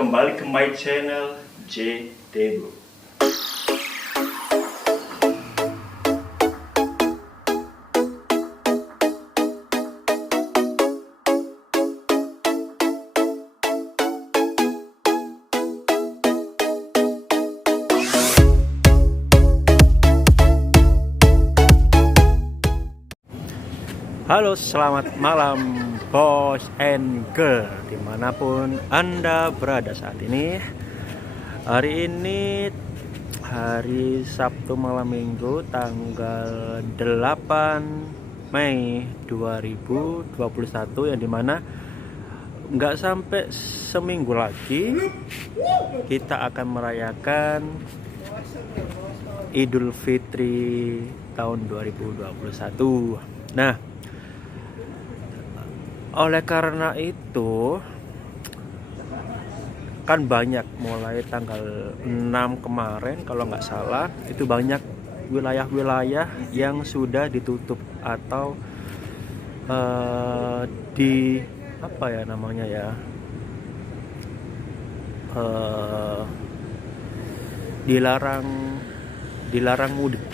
kembali ke my channel J Debo. Halo, selamat malam Boys and Girl dimanapun Anda berada saat ini. Hari ini hari Sabtu malam minggu tanggal 8 Mei 2021, yang dimana nggak sampai seminggu lagi kita akan merayakan Idul Fitri tahun 2021. Nah, oleh karena itu kan banyak, mulai tanggal 6 kemarin kalau nggak salah, itu banyak wilayah-wilayah yang sudah ditutup atau di apa ya namanya ya, dilarang mudik.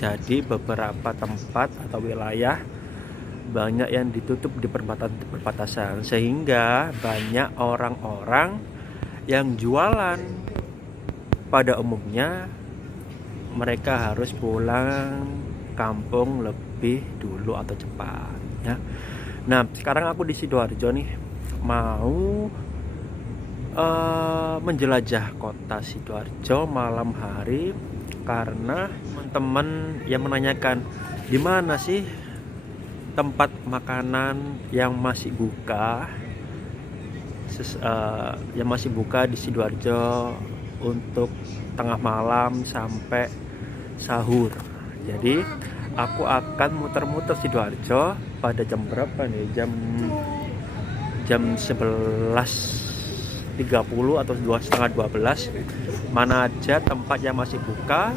Jadi beberapa tempat atau wilayah banyak yang ditutup di perbatasan, sehingga banyak orang-orang yang jualan pada umumnya mereka harus pulang kampung lebih dulu atau cepat ya. Nah, sekarang aku di Sidoarjo nih, mau menjelajah kota Sidoarjo malam hari, karena teman-teman yang menanyakan di mana sih tempat makanan yang masih buka di Sidoarjo untuk tengah malam sampai sahur. Jadi aku akan muter-muter Sidoarjo pada jam berapa nih? Jam 11.30 atau 11:30. Mana aja tempat yang masih buka,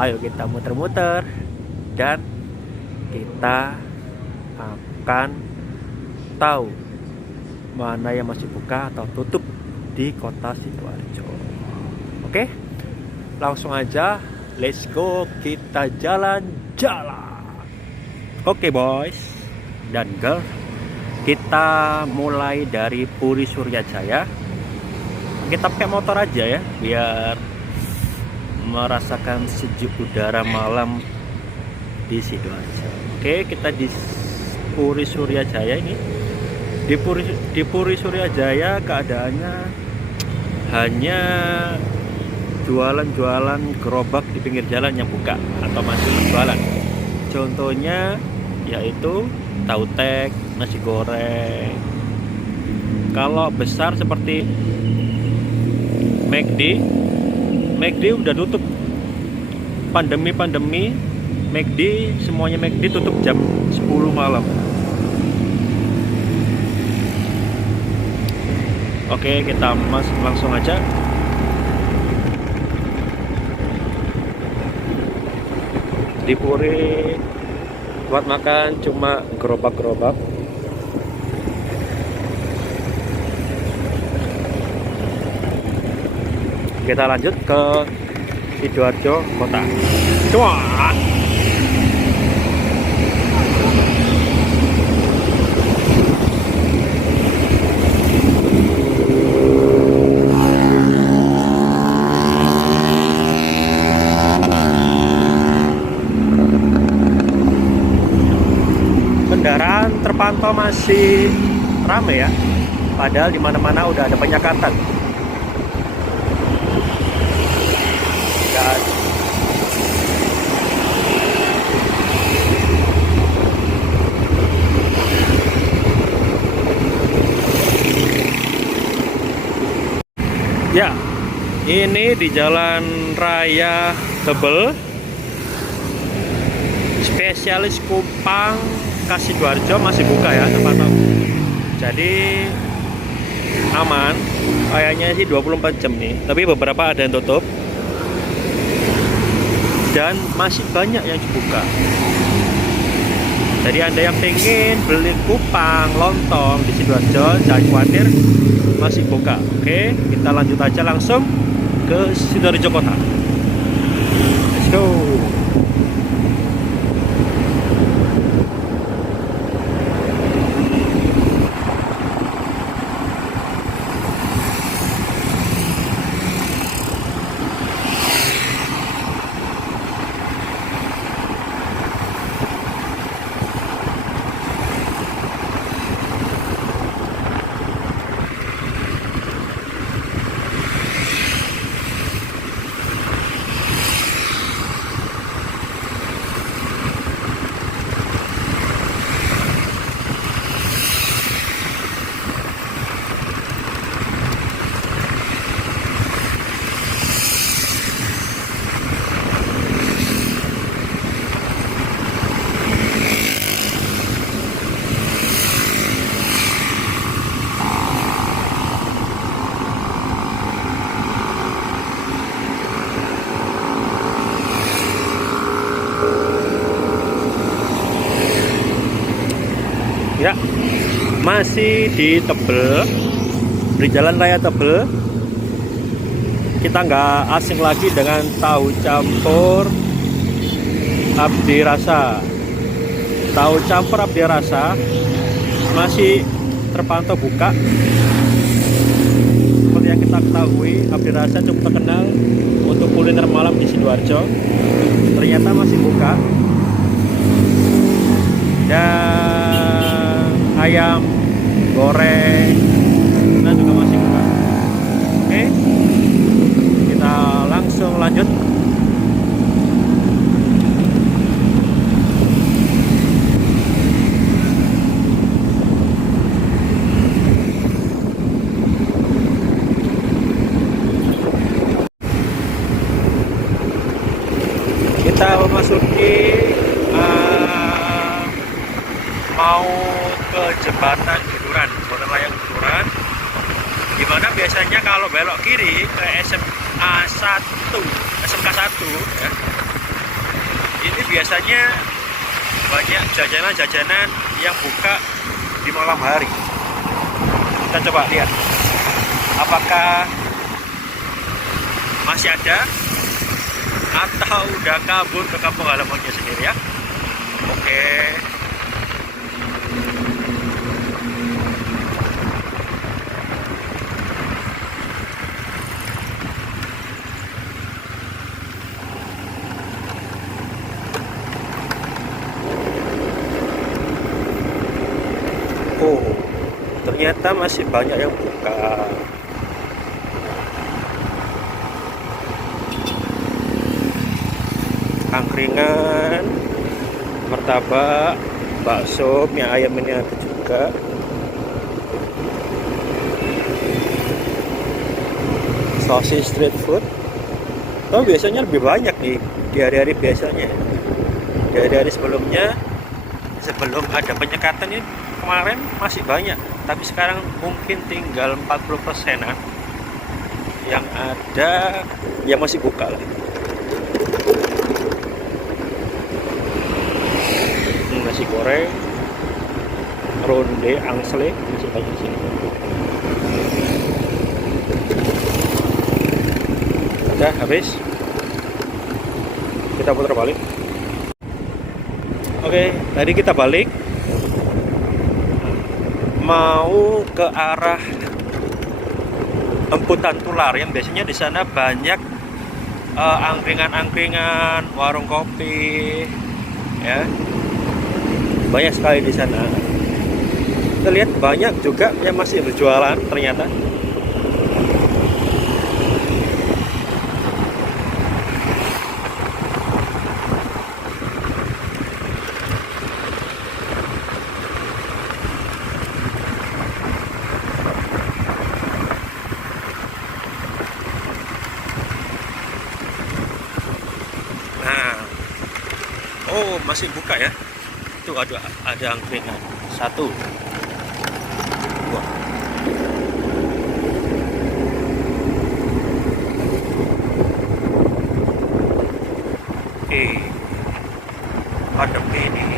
ayo kita muter-muter dan kita akan tahu mana yang masih buka atau tutup di kota Sidoarjo. Oke, langsung aja, let's go, kita jalan-jalan. Oke boys dan girl, kita mulai dari Puri Suryajaya. Kita pakai motor aja ya, biar merasakan sejuk udara malam di Sidoarjo. Oke, kita di Puri Suryajaya ini. Di Puri Suryajaya keadaannya hanya jualan gerobak di pinggir jalan yang buka atau masih jualan. Contohnya yaitu tahu tek, nasi goreng. Kalau besar seperti McD udah tutup. Pandemi McD, semuanya McD tutup jam 10 malam. Oke, kita langsung aja. Di Puri buat makan cuma gerobak-gerobak. Kita lanjut ke Sidoarjo kota. Cuan. Kendaraan terpantau masih ramai ya, padahal di mana-mana udah ada penyekatan. Dan ya, ini di Jalan Raya Tebel, spesialis Kupang Sidoarjo masih buka ya, teman-teman. Jadi aman, kayaknya sih 24 jam nih, tapi beberapa ada yang tutup dan masih banyak yang dibuka. Jadi Anda yang pengen beli kupang, lontong di Sidoarjo, jangan khawatir, masih buka. Oke, kita lanjut aja langsung ke Sidoarjo kota. Let's go. Ya, masih di Tebel, di Jalan Raya Tebel. Kita nggak asing lagi dengan tahu campur Abdi Rasa. Tahu campur Abdi Rasa masih terpantau buka. Seperti yang kita ketahui, Abdi Rasa cukup terkenal untuk kuliner malam di Sidoarjo. Ternyata masih buka. Dan ayam goreng nah juga masih buka. Oke, kita langsung lanjut. Kita memasuki mau ke jembatan Juduran, jembatan layang Juduran, dimana biasanya kalau belok kiri ke SMA 1, SMK 1 ya, ini biasanya banyak jajanan-jajanan yang buka di malam hari. Kita coba lihat apakah masih ada atau udah kabur ke kampung halamannya sendiri ya. Oke. Oh, ternyata masih banyak yang buka. Angkringan, martabak, bakso, mie ayam ini ada juga. Sosis street food. Oh, biasanya lebih banyak nih di hari-hari biasanya. Di hari-hari sebelumnya, sebelum ada penyekatan ini kemarin masih banyak, tapi sekarang mungkin tinggal 40%-an yang ada yang masih buka lah. Nasi goreng, ronde, angsle masih banyak sini. Udah habis, kita putar balik. Oke, tadi kita balik mau ke arah Emputan Tular, yang biasanya di sana banyak angkringan-angkringan, warung kopi, ya, banyak sekali di sana. Kita lihat banyak juga yang masih berjualan ternyata. Oh, masih buka ya. Itu ada angkringan. 1, 2. Oke. Pandemi ini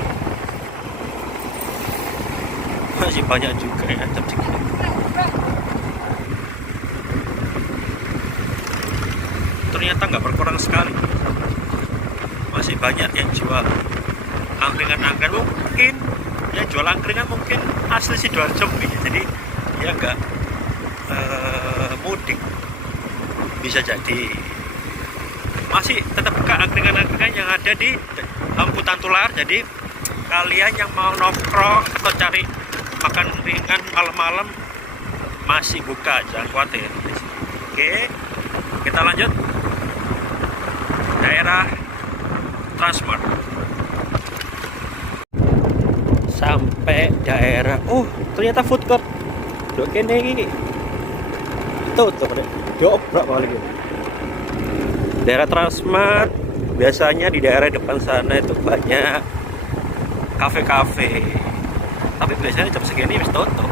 banyak juga ya jam segini. Ternyata nggak berkurang sekali, masih banyak yang jual angkringan-angkringan. Mungkin yang jual angkringan mungkin asli Sidoarjo, jadi ya nggak mudik, bisa jadi masih tetap buka angkringan-angkringan yang ada di Hutan Tular. Jadi kalian yang mau nongkrong atau cari makan ringan malam-malam masih buka, jangan khawatir. Oke, kita lanjut daerah Transmart. Sampai daerah, ternyata food court. Dok kene iki tutup deh. Diobrak paling gitu. Daerah Transmart, biasanya di daerah depan sana itu banyak kafe-kafe. Tapi biasanya jam segini wis tutup.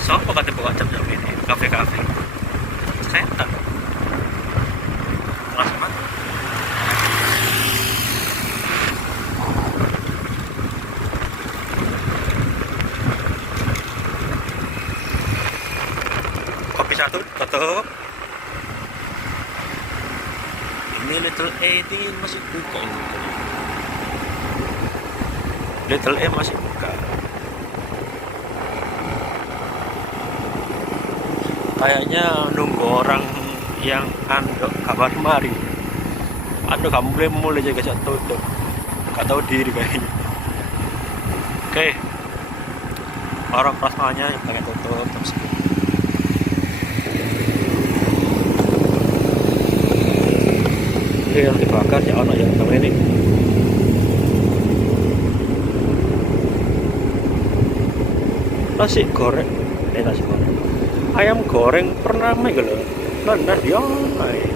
Sopo kate buka jam-jam ini kafe-kafe. Setan. Transmart. Kopi satu tutup. Ini Little A ini masih buka. Little A masih buka. Kayaknya nunggu orang yang andok kabar mari. Aduh, kamu boleh mulai jaga satu tutup. Gak tahu diri kayaknya. Oke. Orang plasmanya yang pakai tutup jam segini. Yang dibakar ya ono yang tahu ini. Nasi goreng, nasi goreng. Ayam goreng pernah main gitu. Mana dia main.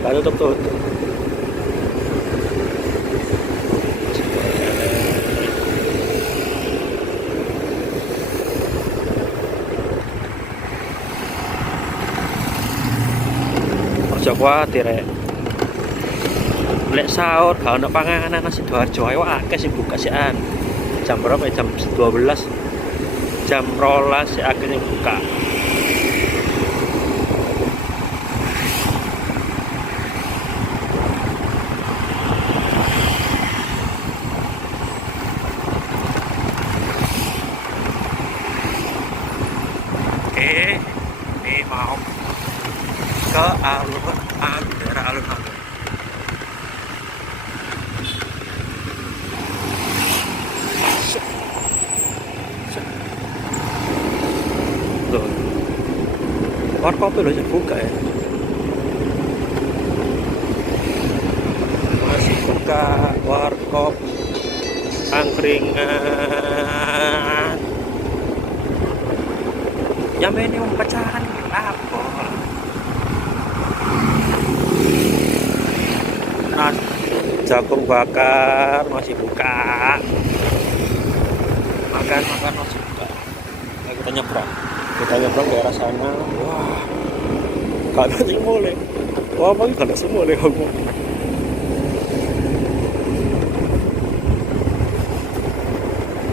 Kalau tutup. Ojo kuwatir rek. Lek sahur kalau nak panganan nasi Sidoarjo ayo akeh sing buka sian. Jam berapa ya? Jam 12. Jam 12 sih akhirnya buka. Oke, ini mau ke daerah alun-alun. Warkop loh yang buka ya, masih buka warkop angkringan. Ya ini pecahan apa? Nah, jagung bakar masih buka. Makan masih buka. Nah, kita nyebrang daerah sana. Wah, gak ada semua le. Wah, bang gak ada semua le aku.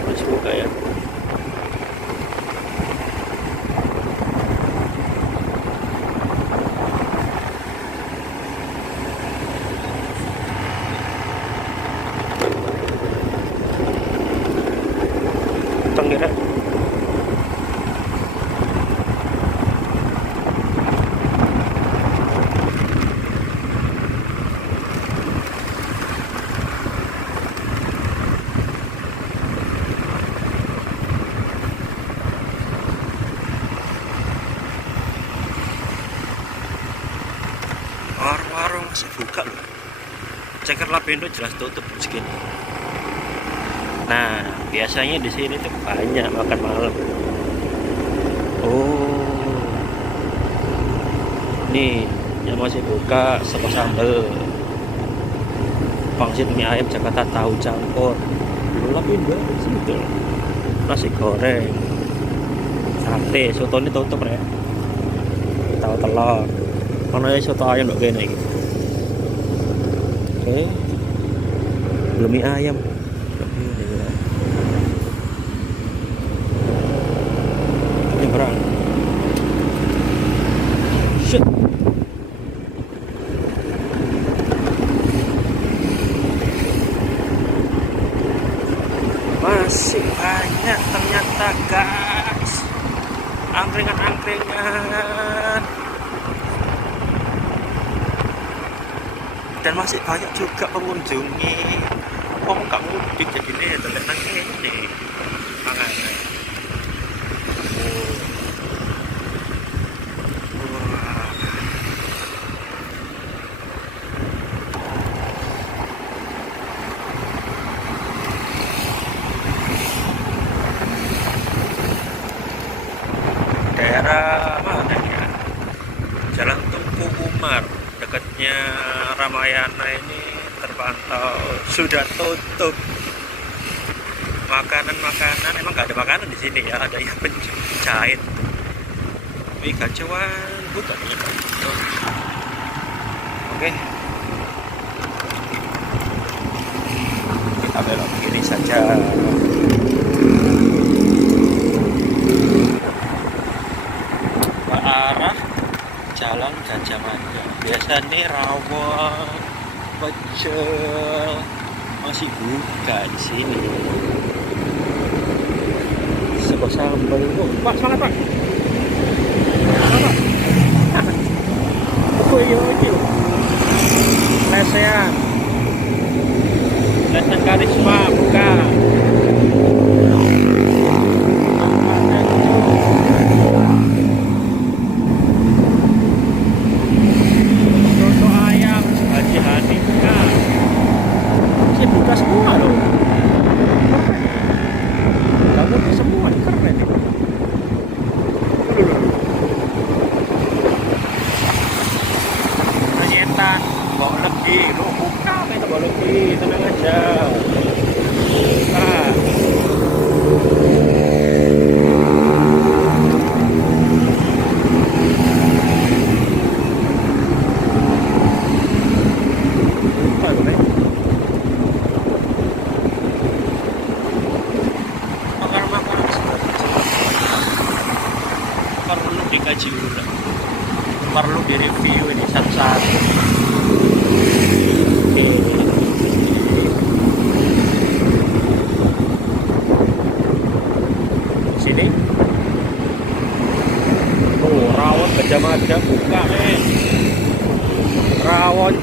Masih buka ya. Tenggara. Warung-warung masih buka loh. Ceker Lapindo jelas tutup segini. Nah, biasanya di sini tuh banyak makan malam. Oh, nih yang masih buka sop sambal, pangsit mie ayam Jakarta tahu campur. Lapindo situ. Nasi goreng, sate, soto ini tutup ya. Tahu telur. Mana ya soto ayam dok kene iki. Oke. Belum mie ayam. nyebrang. Shit. Masih banyak ternyata guys angkringan-angkringan, dan masih banyak juga pengunjungnya. Wong gak mudik jadi ini delek nang kene mangan. Daerah mana ya? Jalan Tengku Umar, dekatnya Ramayana ini terpantau sudah tutup. Makanan emang nggak ada makanan di sini ya, ada yang penjahit. Wih kacauan, bukan ya? Oke, kita belok kiri saja. Ke arah Jalan Gajah Mada. Biasanya rawon, pecel masih buka di sini. Sego sambal. Oh, Pak, semangat Pak. Semangat Pak. Oh iya iki. Lesean. Lesean Karisma buka. Soto ayam Haji Hani buka. Masih buka semua loh. Kamu semua keren nih. Ternyata bawa lebih, lo buka minta bawa lebih, tenang aja. Nah, buka loh, Nek. Makanan-makanan perlu dikaji ulang, perlu direview ini satu-satu. Oke. Sini. Oh, rawon Gajah Mada buka, men. Rawon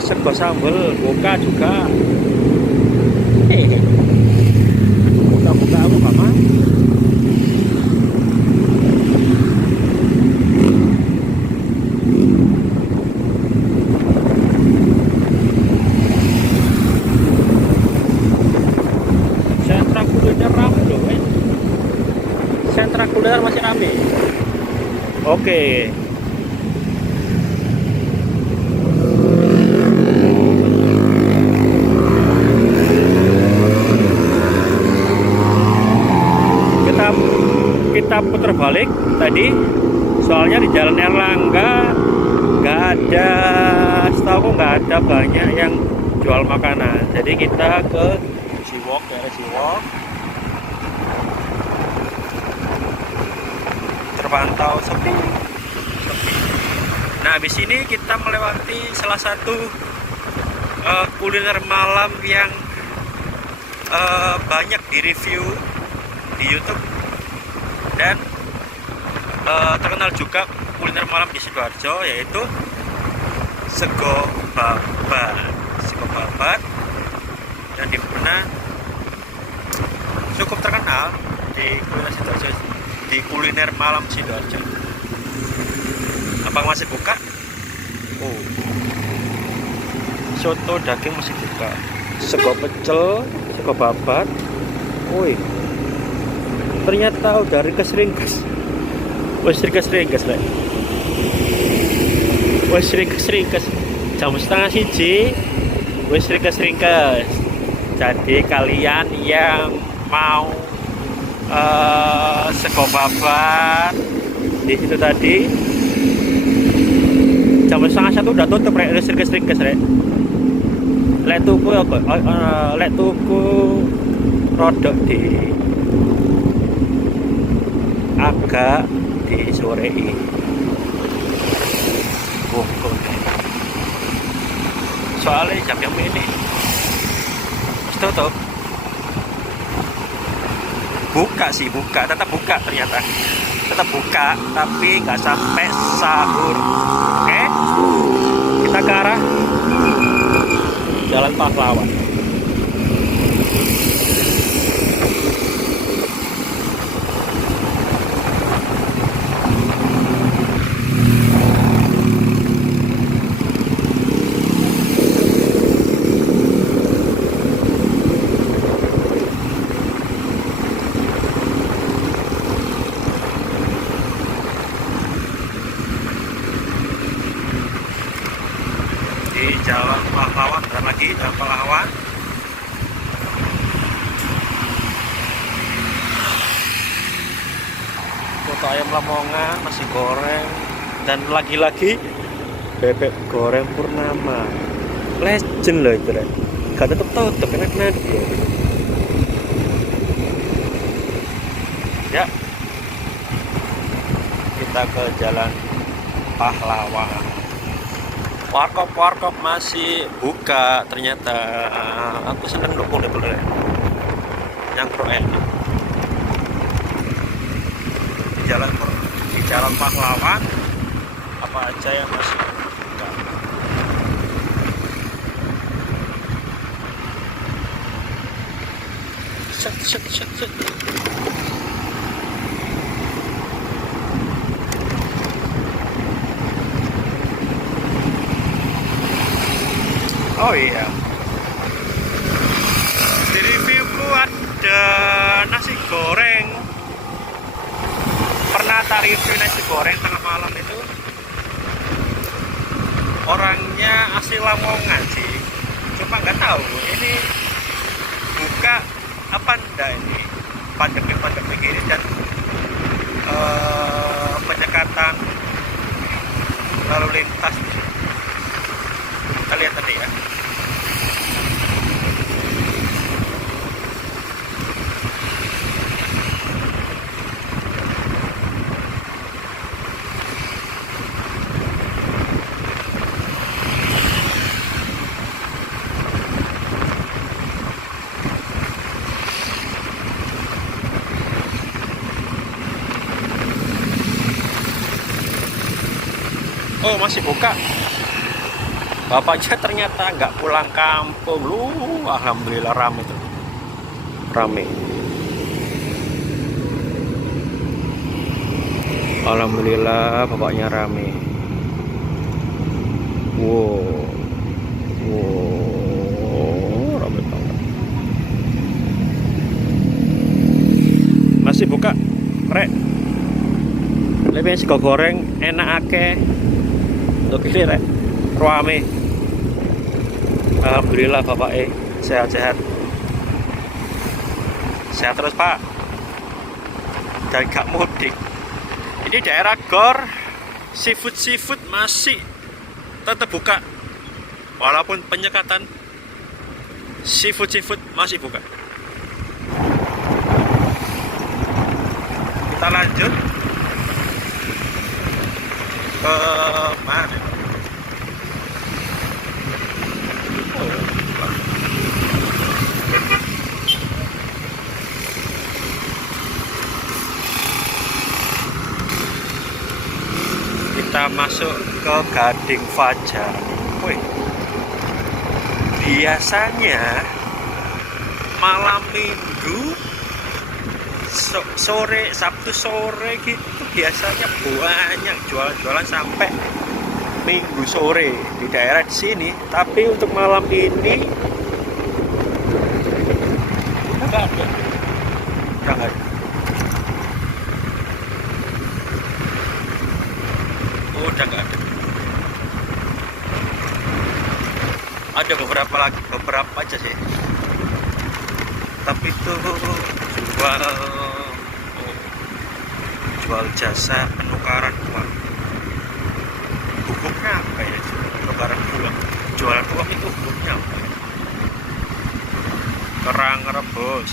sego sambal buka juga. Hehehe. Buka-buka aku gak mau. Sentra kuliner rame loh, men. Sentra kuliner masih rame. Oke. Kita putar balik tadi, soalnya di Jalan Erlangga nggak ada, setahu nggak ada banyak yang jual makanan. Jadi kita ke Siwok, daerah Siwok. Terpantau sepi. Nah, habis ini kita melewati salah satu kuliner malam yang banyak direview di YouTube dan terkenal juga kuliner malam di Sidoarjo, yaitu sego babat yang dimana cukup terkenal di kuliner Sidoarjo, di kuliner malam Sidoarjo. Apa masih buka? Oh, soto daging masih buka, sego pecel, sego babat. Woi, ternyata udah ringkes. Wes ringkes lah. Wes ringkes. Jam 12:30 wes ringkes. Jadi kalian yang mau sego babat di situ tadi jam 12:30 udah tutup, rek. Ringkes rek. Lek tuku rodok di aku gak di sore ini. Soalnya jam ini tutup. Buka sih, tetap buka ternyata. Tetap buka, tapi nggak sampai sahur. Oke, kita ke arah Jalan Pahlawan. Di Jalan Pahlawan, dan lagi Jalan Pahlawan. Foto ayam lamongan, nasi goreng, dan lagi-lagi bebek goreng Purnama. Legend loh itu, Ren. Gak tutup, enak-enak. Ya, kita ke Jalan Pahlawan. Warkop masih buka ternyata. Aku seneng dukung deh bener. Yang pro ini. Di Jalan Pahlawan apa aja yang masih buka. Set. Oh iya, di reviewku ada nasi goreng. Pernah tak review nasi goreng tengah malam itu, orangnya asli Lamongan sih, cuma nggak tahu ini buka apa enggak ini pandemi gini dan penyekatan lalu lintas. Kita lihat tadi ya. Oh, masih buka. Bapaknya ternyata nggak pulang kampung. Alhamdulillah rame tuh. Rame. Alhamdulillah bapaknya rame. Wow, rame banget. Masih buka, Rek. Lebih sego goreng enak ake. Untuk ini, Rek. Rame. Alhamdulillah bapak sehat-sehat. Sehat terus Pak. Dan gak mudik. Ini daerah Gor, seafood masih tetap buka. Walaupun penyekatan, seafood masih buka. Kita lanjut ke mana? Kita masuk ke Gading Fajar. Wih, biasanya malam minggu sore, Sabtu sore gitu biasanya banyak jualan sampai minggu sore di daerah di sini. Tapi untuk malam ini udah nggak ada. Udah nggak ada. Ada beberapa aja sih. Tapi itu jual jasa penukaran uang. Hukumnya apa ya? Penukaran uang. Jualan uang itu hukumnya apa? Kerang rebus.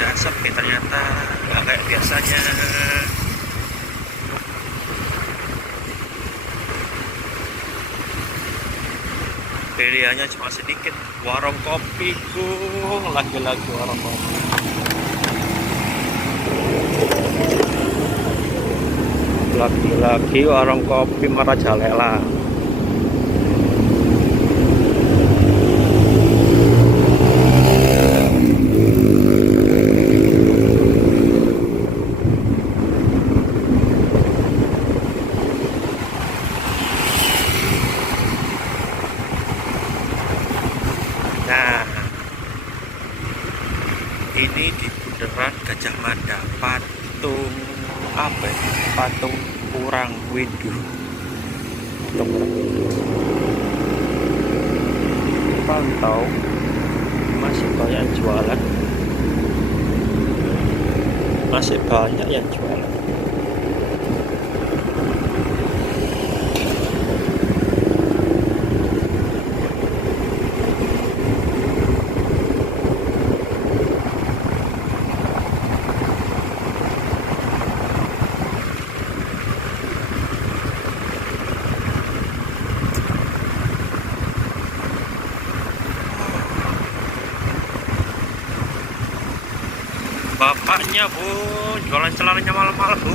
udah sepi ternyata, nggak kayak biasanya. Pilihannya cuma sedikit. Warung kopiku, lagi-lagi warung kopi. Lagi-lagi warung kopi Marajalela. Nah, ini di bundaran Gajah Mada, patung apa ya? Patung Urang Windu. Patung Urang Windu. Pantau masih banyak yang jualan. Masih banyak yang jualan. Bapaknya bu, jualan celananya malam-malam bu,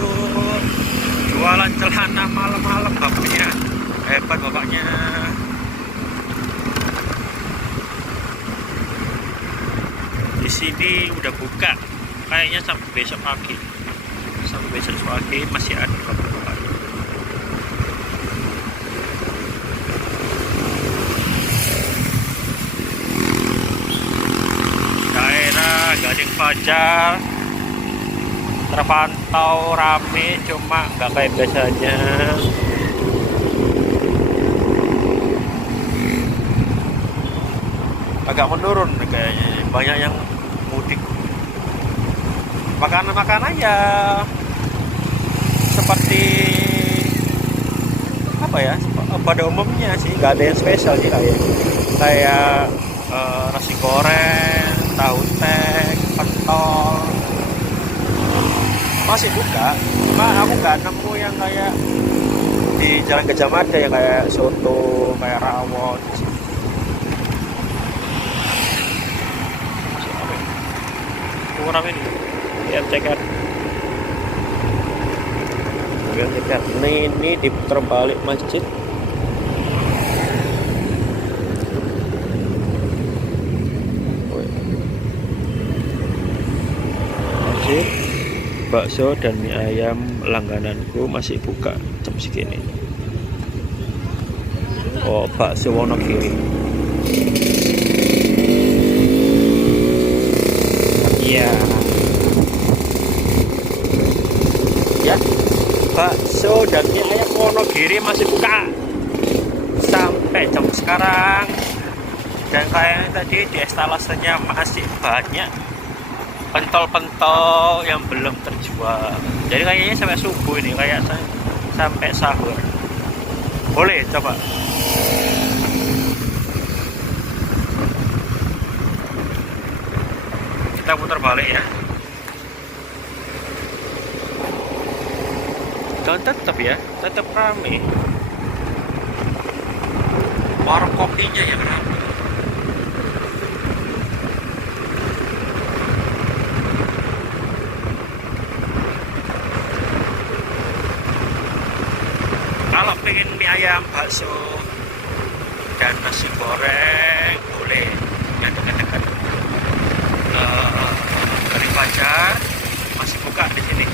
jualan celana malam-malam bapaknya, hebat bapaknya. Di sini udah buka, kayaknya sampai besok pagi, masih ada bapak-bapak. Gading Fajar terpantau rame, cuma nggak kayak biasanya. Agak menurun kayaknya, banyak yang mudik. Makanan ya seperti apa ya, pada umumnya sih, nggak ada yang spesial sih, kayak nasi goreng, tahu tek, pentol masih buka. Cuma aku nggak nemu yang kayak di Jalan Gajah Mada yang kayak soto, kayak rawon. Kurang ini. Lihat ceker. Lihat ceker. Ini diputar balik masjid. Bakso dan mie ayam langgananku masih buka jam segini. Oh, bakso Wonogiri. Iya. Ya, bakso dan mie ayam Wonogiri masih buka sampai jam sekarang. Dan kayaknya tadi di estalasenya masih banyak pentol-pentol yang belum terjual. Jadi kayaknya sampai subuh ini, kayak sampai sahur. Boleh coba. Kita putar balik ya. Dan tetap ya, tetap rame. Warung kopinya yang rame. Kalau pengen mie ayam, bakso, dan nasi goreng, boleh yang dekat-dekat. Gading Fajar masih buka di sini,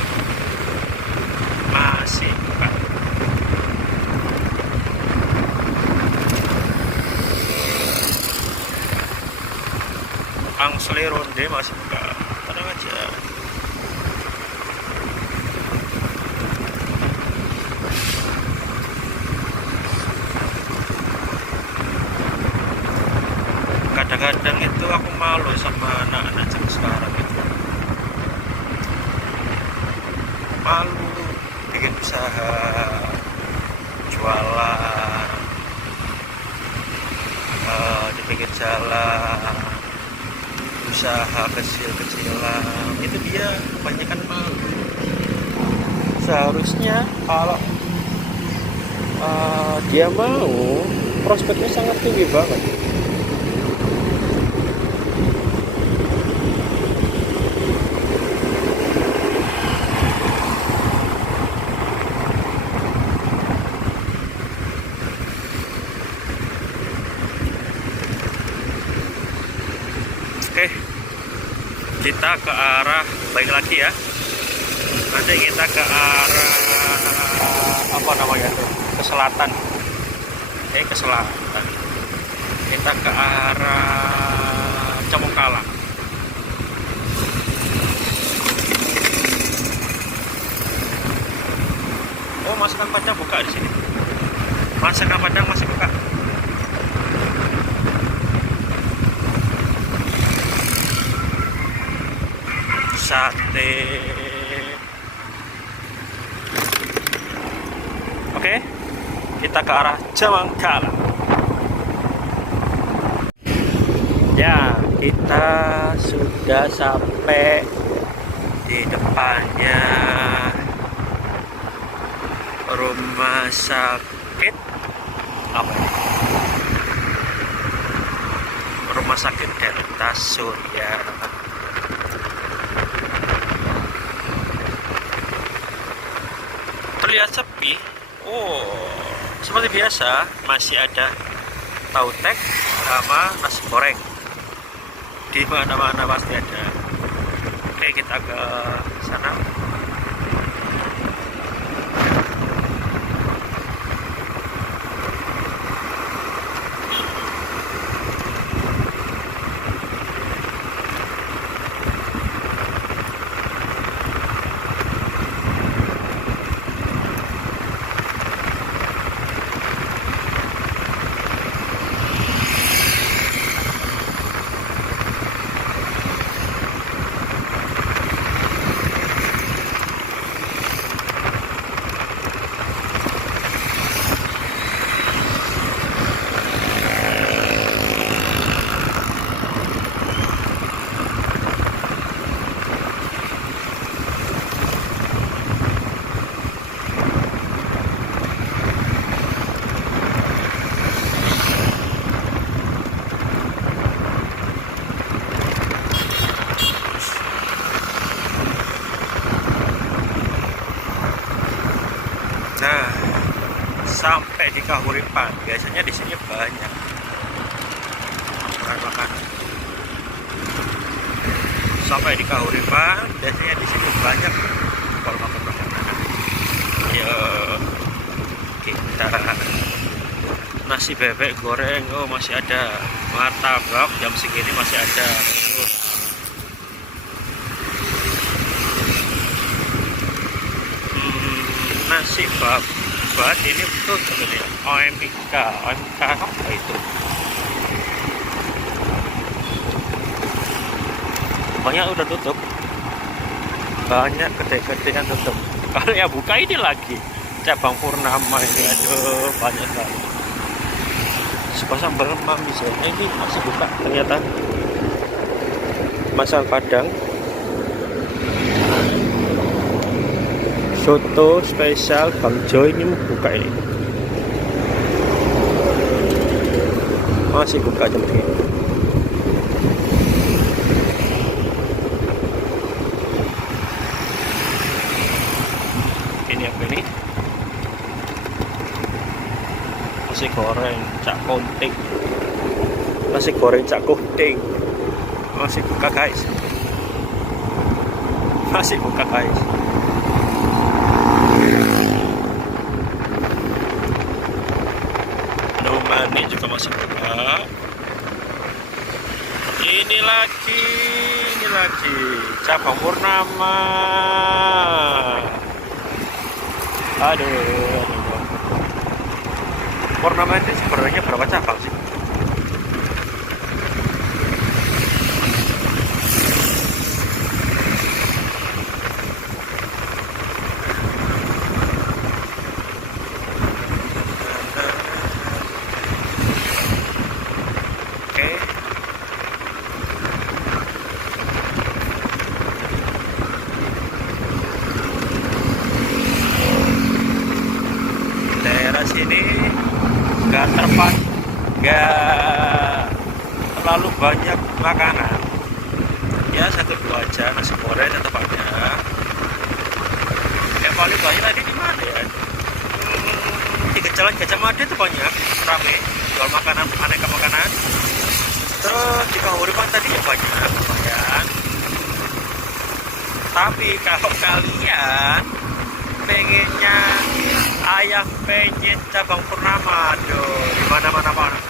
masih buka. Angsle Ronde masih buka, tenang aja. Kadang-kadang itu aku malu sama anak-anak zaman sekarang itu, malu bikin usaha jualan di pinggir jalan, usaha kecil-kecilan itu dia kebanyakan malu. Seharusnya kalau dia mau, prospeknya sangat tinggi banget. Oke, kita ke arah baik lagi ya. Nanti kita ke arah apa namanya tuh? Ke selatan. Ke selatan. Kita ke arah Cemongkala. Oh, masakan Padang buka di sini. Masakan Padang masih buka. Sate. Oke, kita ke arah Cemongkala. Ya, kita sudah sampai di depannya rumah sakit apa ini? Rumah sakit Delta Surya. Terlihat sepi. Oh, seperti biasa masih ada tautek sama nasi goreng. Di mana-mana pasti ada. Oke, kita ke sana. Nah, sampai di Kahuripan, biasanya di sini banyak makan. Sampai di Kahuripan, biasanya di sini banyak kalau makan makanan. Ya, kita nasi bebek goreng, oh masih ada. Martabak jam segini masih ada. Nasi babat ini tuh sebenarnya OMK apa itu? Banyak udah tutup, banyak kedai-kedai yang tutup. Kalau ya buka ini lagi cabang Purnama ini, aduh banyak sekali. Sepasang beremam misalnya ini masih buka ternyata. Masakan Padang, soto spesial Bang Joy ini buka ini. Masih buka jam segini. Ini apa ini? Nasi goreng cak konting. Nasi goreng cak konting. Masih buka guys. Masih buka guys. Ini juga masih buka. Ini lagi cabang Purnama. Aduh. Purnama ini sebenarnya berapa cabang sih? nggak terlalu banyak makanan ya, satu dua aja. Nasi goreng tetap ada. Yang paling banyak tadi di mana ya, di Jalan Gajah Mada itu banyak rame jual makanan, aneka makanan. Terus di Kahuripan tadi ya banyak lumayan. Tapi kalau kalian pengennya ayam penyet cabang Purnama, aduh,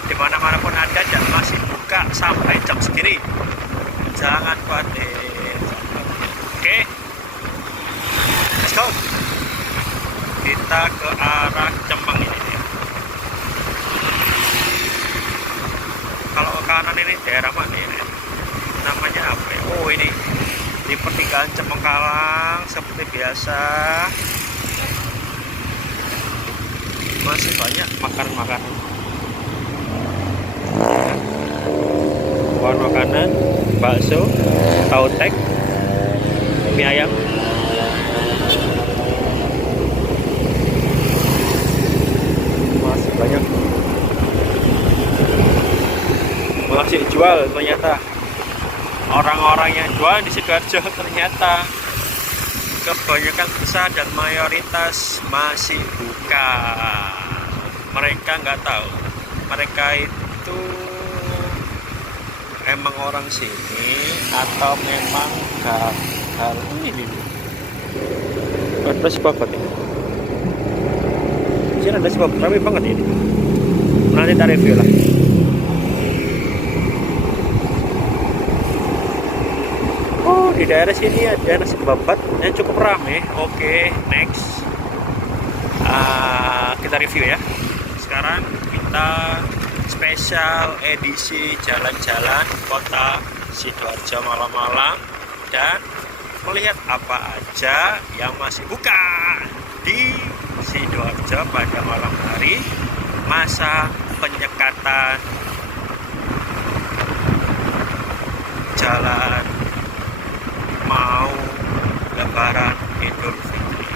di mana pun ada dan masih buka sampai jam segini, jangan khawatir. Oke, let's go. Kita ke arah Cempang ini ya. Kalau ke kanan ini daerah mana ya? Namanya apa ya? Oh, ini di pertigaan Cempengkalang seperti biasa. Masih banyak makanan-makanan. Makanan, bakso, tahu tek, mie ayam. Masih banyak. Masih jual ternyata. Orang-orang yang jual di Sidoarjo ternyata kebanyakan besar dan mayoritas masih buka. Mereka nggak tahu, mereka itu emang orang sini atau memang gagal. Ini ada sebab ini. Sini ada sebab ramai banget ini. Nanti kita review lah. Di daerah sini ada nasi babat yang cukup ramai. Oke, next kita review ya. Sekarang kita spesial edisi jalan-jalan kota Sidoarjo malam-malam dan melihat apa aja yang masih buka di Sidoarjo pada malam hari masa penyekatan jalan mau Lebaran Idul Fitri.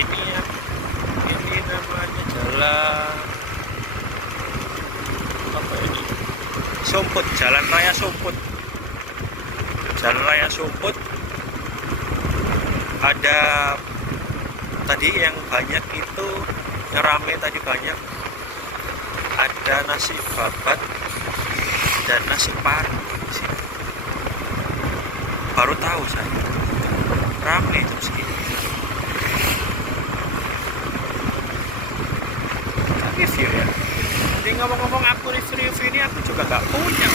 Ini namanya jalan apa ini? Sumput, Jalan Raya Sumput. Jalan Raya Sumput. Ada tadi yang banyak itu, yang rame tadi banyak. Ada nasi babat dan nasi paru di sini. Baru tahu saya. Ramai itu segini. Tapi review ya. Jadi ngomong-ngomong aku review ini aku juga gak punya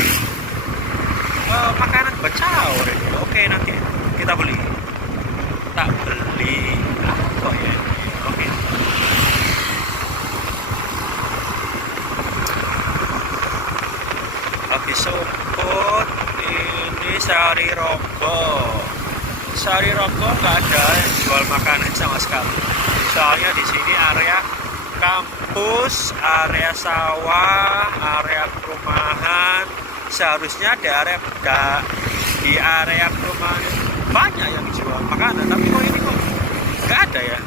makanan bacaur ini. Oke, nanti kita beli. Tak beli apa ya? Oke. Habis Sumput ini Sari Rogo. Sari Rogo nggak ada yang jual makanan sama sekali. Soalnya di sini area kampus, area sawah, area perumahan. Seharusnya di area perumahan banyak yang jual makanan, tapi kok ini kok nggak ada ya.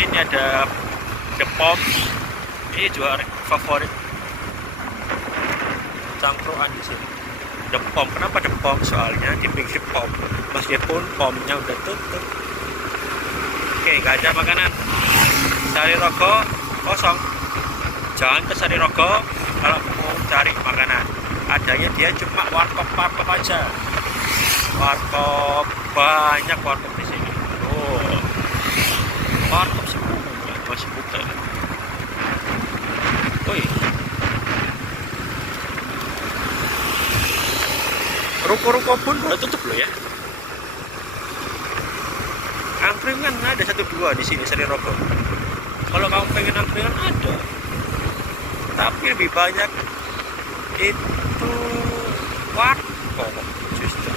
Ini ada The Pom. Ini juga favorit cangkruan di sini. The Pom. Kenapa The Pom? Soalnya di pinggir pom, meskipun pomnya udah tutup. Oke, nggak ada makanan. Sari Rogo kosong. Jangan ke Sari Rogo kalau mau cari makanan. Adanya dia cuma warkop aja. Warkop, banyak warkop di sini. Oh, warkop semua masih buka. Woi, ruko-ruko pun udah tutup loh ya. Angkringan ada 1-2 di sini Sari Rogo. Kalau kamu pengen angkringan ada, tapi lebih banyak itu warkop justru.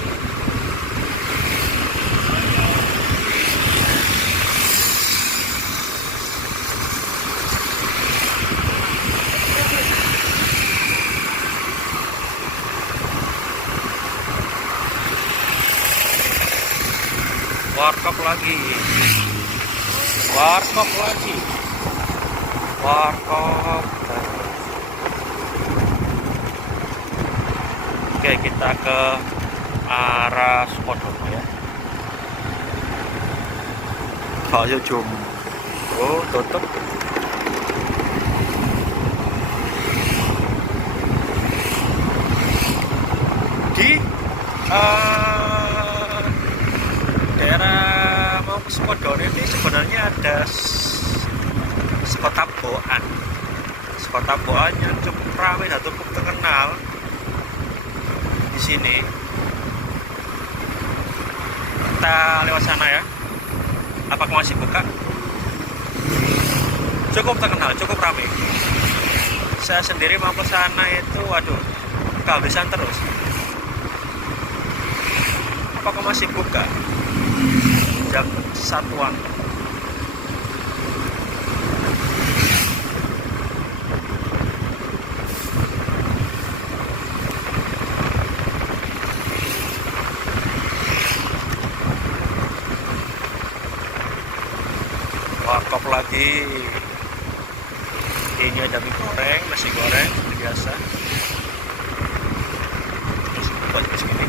lagi, warkop lagi, warkop. Oke, kita ke arah Sukodono ya. Ayo jom. Oh, tutup. Di daerah mau ke Sukodono ini sebenarnya ada Sekotaboan. Sekotaboan yang cukup ramai dan cukup terkenal di sini. Kita lewat sana ya. Apakah masih buka? Cukup terkenal, cukup ramai. Saya sendiri mau ke sana itu, waduh, kehabisan terus. Apakah masih buka? Jam 1-an. Warkop lagi. Ini ada mie goreng, nasi goreng biasa. Terus segini.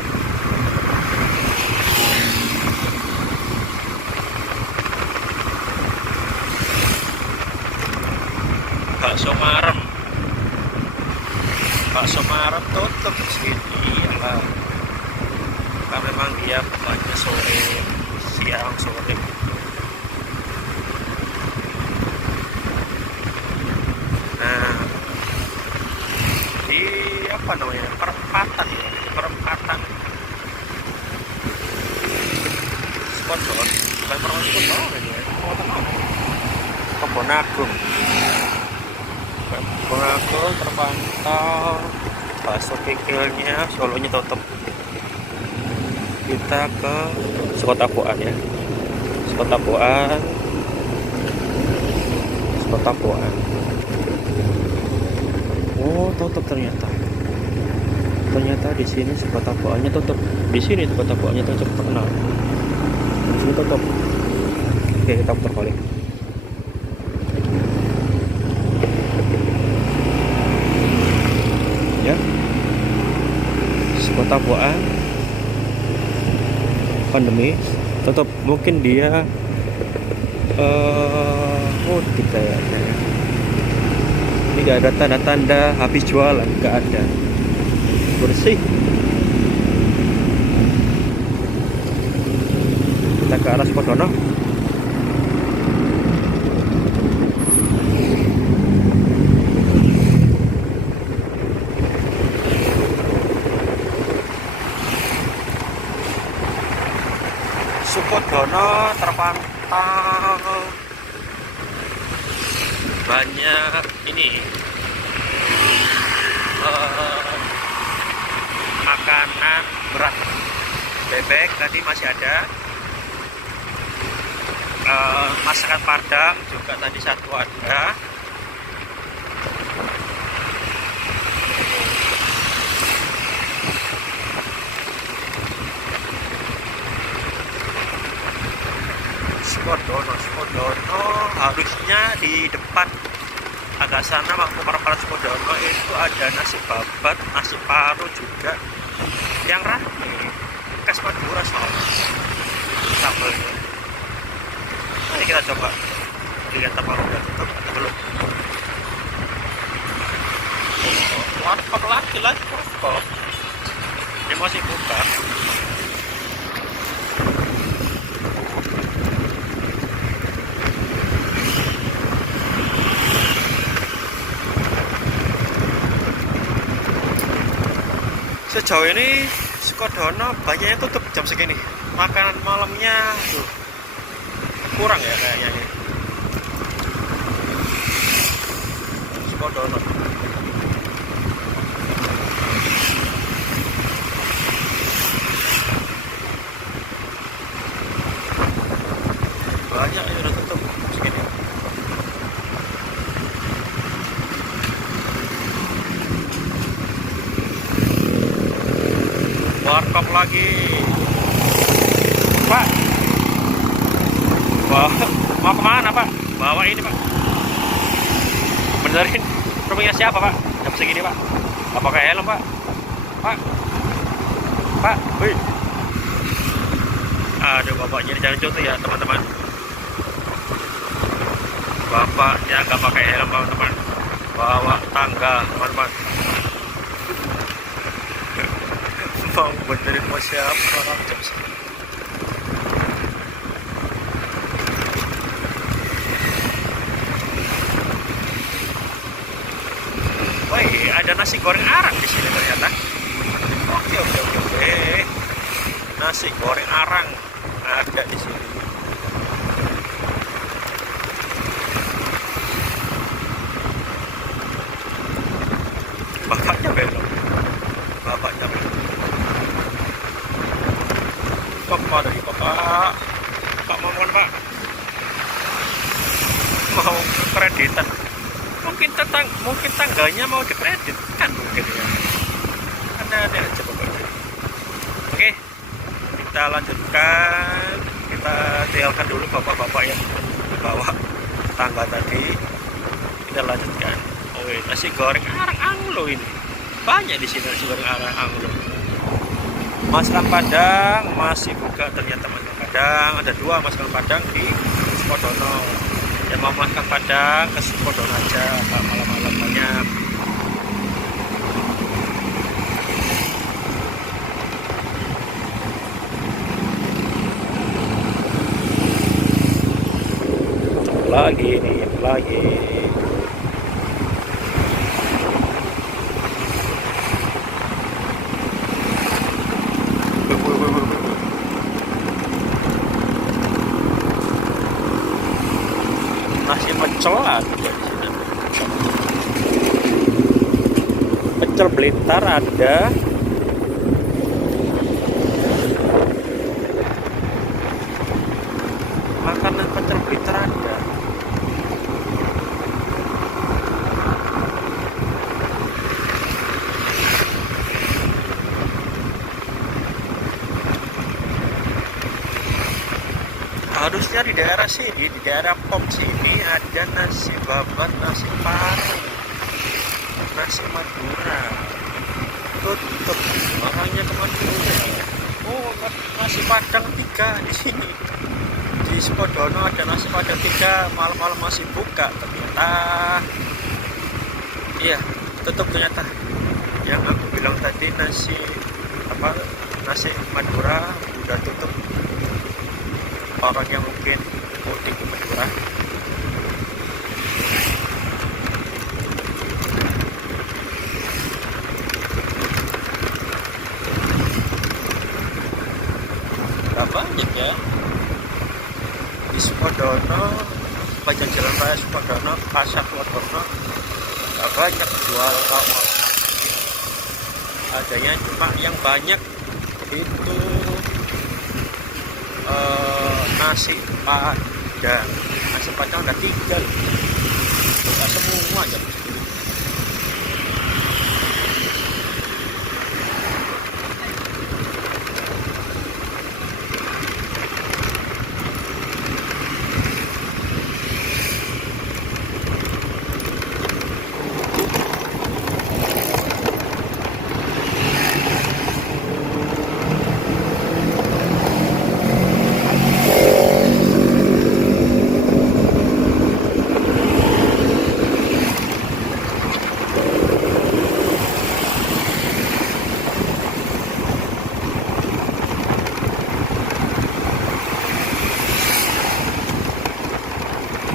Bakso marem. Bakso marem tutup segini ya. Karena memang dia bukanya sore, siang, sore. Nah, di apa namanya, perempatan ya, perempatan Sukodono, bukan perempatan Sukodono ini ya, Kebon Agung. Kebon Agung terpantau, bakso kikilnya, Solonya tutup. Kita ke Sekotaboan ya, Sekotaboan. Oh, tutup ternyata. Ternyata di sini Sekotaboannya tutup. Di sini Sekotaboannya tutup terkenal. Di sini tutup. Oke, kita putar balik. Ya. Sekotaboan pandemi tutup. Mungkin dia mudik kayaknya. Ini gak ada tanda-tanda habis jualan, gak ada. Bersih. Kita ke arah Sukodono. Sukodono terpantau banyak ini makanan berat. Bebek tadi masih ada, masakan Padang juga tadi satu ada. Sukodono harusnya di depan agak sana waktu para Sukodono itu ada nasi babat, nasi paru juga yang rame, khas Madura soalnya sambelnya. Mari kita coba lihat apa udah tutup atau belum. Warkop lagi warkop. Ini masih buka. Sejauh ini Sukodono banyaknya tutup jam segini. Makanan malamnya tuh kurang ya kayaknya ini. Sukodono. Banyak yang udah tutup segini. Warkop lagi, Pak. Wah, mau kemana Pak? Bawa ini Pak. Benerin rumahnya siapa Pak? Jam segini Pak. Apa pakai helm Pak? Pak. Pak, wih. Aduh, bapaknya di jalan contoh ya teman-teman. Bapaknya nggak pakai helm teman-teman. Bawa tangga teman-teman. Mau benerin mau siapa? Jam segini. Wih, ada nasi goreng arang di sini ternyata. Oke. Nasi goreng arang ada di sini. Bapaknya belok. Bapak dari bapak. Pak mau Pak. Mau kreditan. Mungkin tangganya mau dikredit kan mungkin ya. Ada aja pokoknya. Oke, kita lanjutkan. Kita tinggalkan dulu bapak-bapak yang bawa tangga tadi. Kita lanjutkan. Oh, nasi goreng arang anglo ini. Banyak di sini nasi goreng arang anglo. Masakan Padang masih buka ternyata. Masakan Padang ada 2 masakan Padang di Sukodono. Yang mau makan Padang ke Sukodono aja, Pak, malam-malam banyak. Lagi. Nasi pecel ada. Pecel Blitar ada. Makanan pecel Blitar ada. Harusnya di daerah sini, di daerah POM sini ada nasi babat, nasi paru, nasi Madura. Tutup, orangnya kemana? Oh, nasi Padang 3 di sini. Di Sukodono ada nasi Padang 3, malam-malam masih buka ternyata. Iya, tutup ternyata. Yang aku bilang tadi nasi Madura udah tutup. Orang yang mungkin mudik ke Madura. Gak banyak ya di Sukodono, banyak jalan raya Sukodono, pasar Sukodono, gak banyak jual awal. Adanya cuma yang banyak itu nasi Padang. Nasi Padang ada 3 loh. Buka semua aja.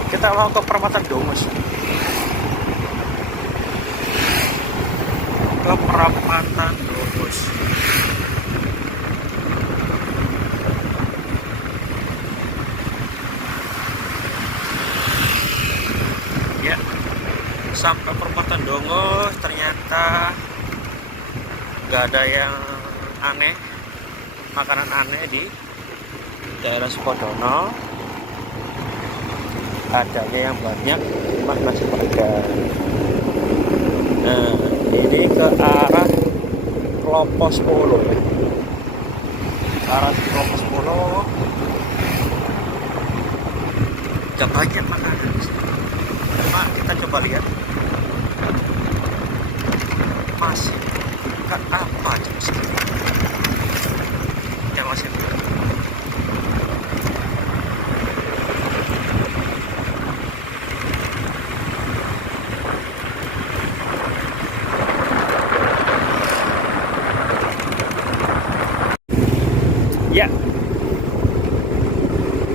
Kita mau ke Perapatan Dongos. Ke Perapatan Dongos. Ya, sampai Perapatan Dongos ternyata nggak ada yang aneh, makanan aneh di daerah Sukodono. Adanya yang banyak cuma nasi Padang. Nah, ini ke arah Klopo 10 ya. Arah Klopo 10 Gak banyak makanan di sini. Cuma kita coba lihat masih buka apa jam segini yang masih buka. Ya,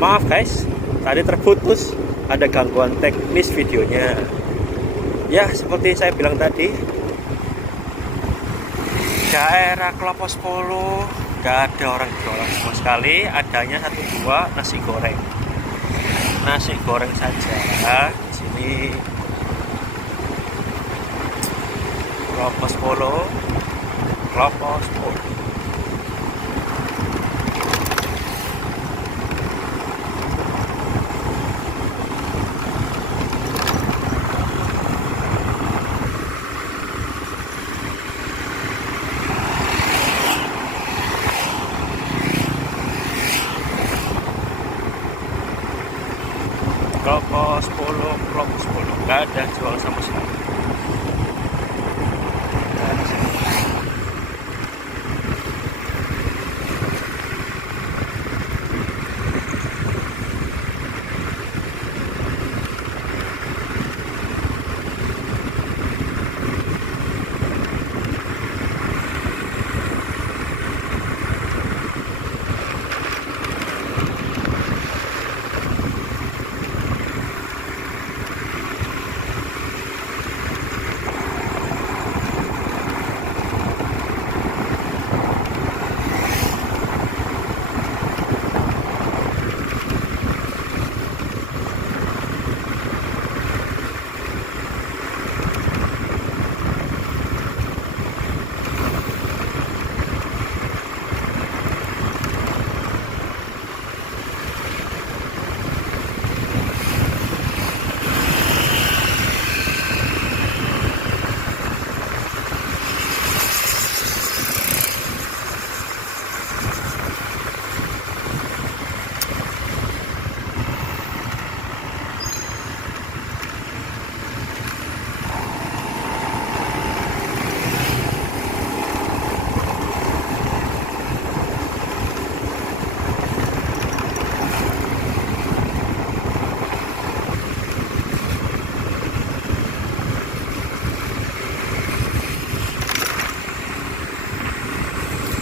maaf guys, tadi terputus, ada gangguan teknis videonya. Ya, seperti saya bilang tadi, daerah Klopo 10 nggak ada orang jualan sama sekali, adanya satu dua nasi goreng saja di sini. Klopo 10. Klopo 10 nggak ada jual sama sekali.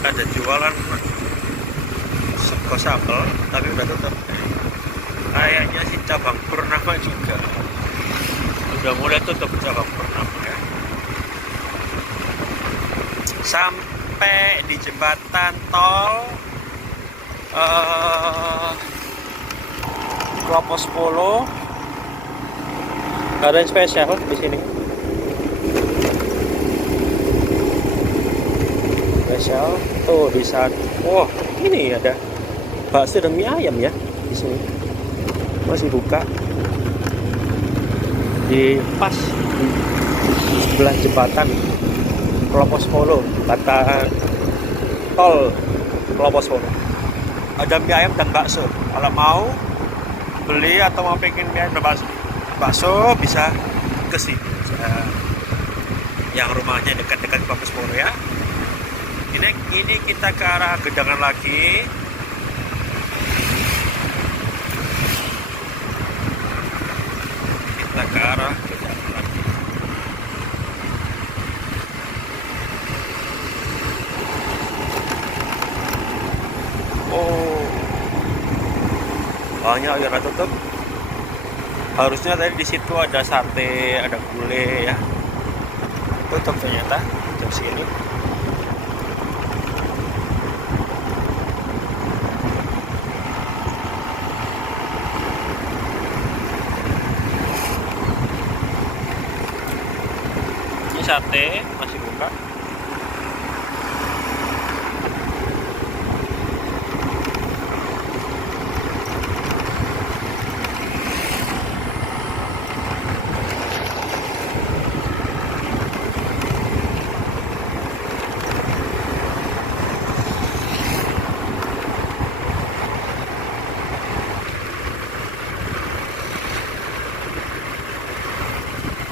Ada jualan sego sambal tapi udah tutup. Kayaknya si cabang Purnama juga udah mulai tutup cabang Purnama ya. Sampai di jembatan tol Klopo 10 ada yang spesial di sini. Spesial tuh di saat, wah ini ada bakso dan mie ayam ya di sini masih buka di pas di sebelah jembatan Klopo 10, jembatan tol Klopo 10. Ada mie ayam dan bakso. Kalau mau beli atau mau pengen mie ayam dan bakso bisa ke sini. Yang rumahnya dekat-dekat Klopo 10 ya. Ini kita ke arah Gedangan lagi. Kita ke arah Gedangan lagi. Oh, banyak yang tutup. Harusnya tadi di situ ada sate, ada gulai ya. Tutup ternyata jam segini. Sate masih buka.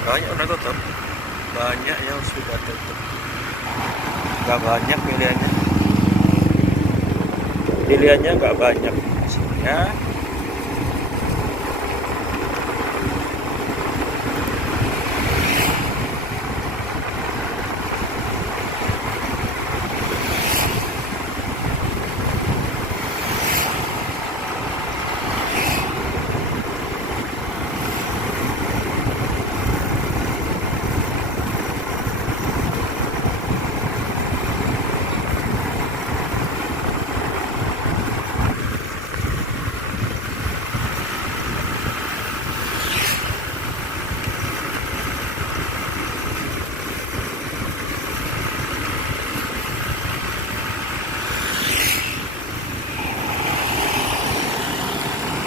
banyak udah tutup, banyak yang sudah tutup, nggak banyak pilihannya nggak banyak ya.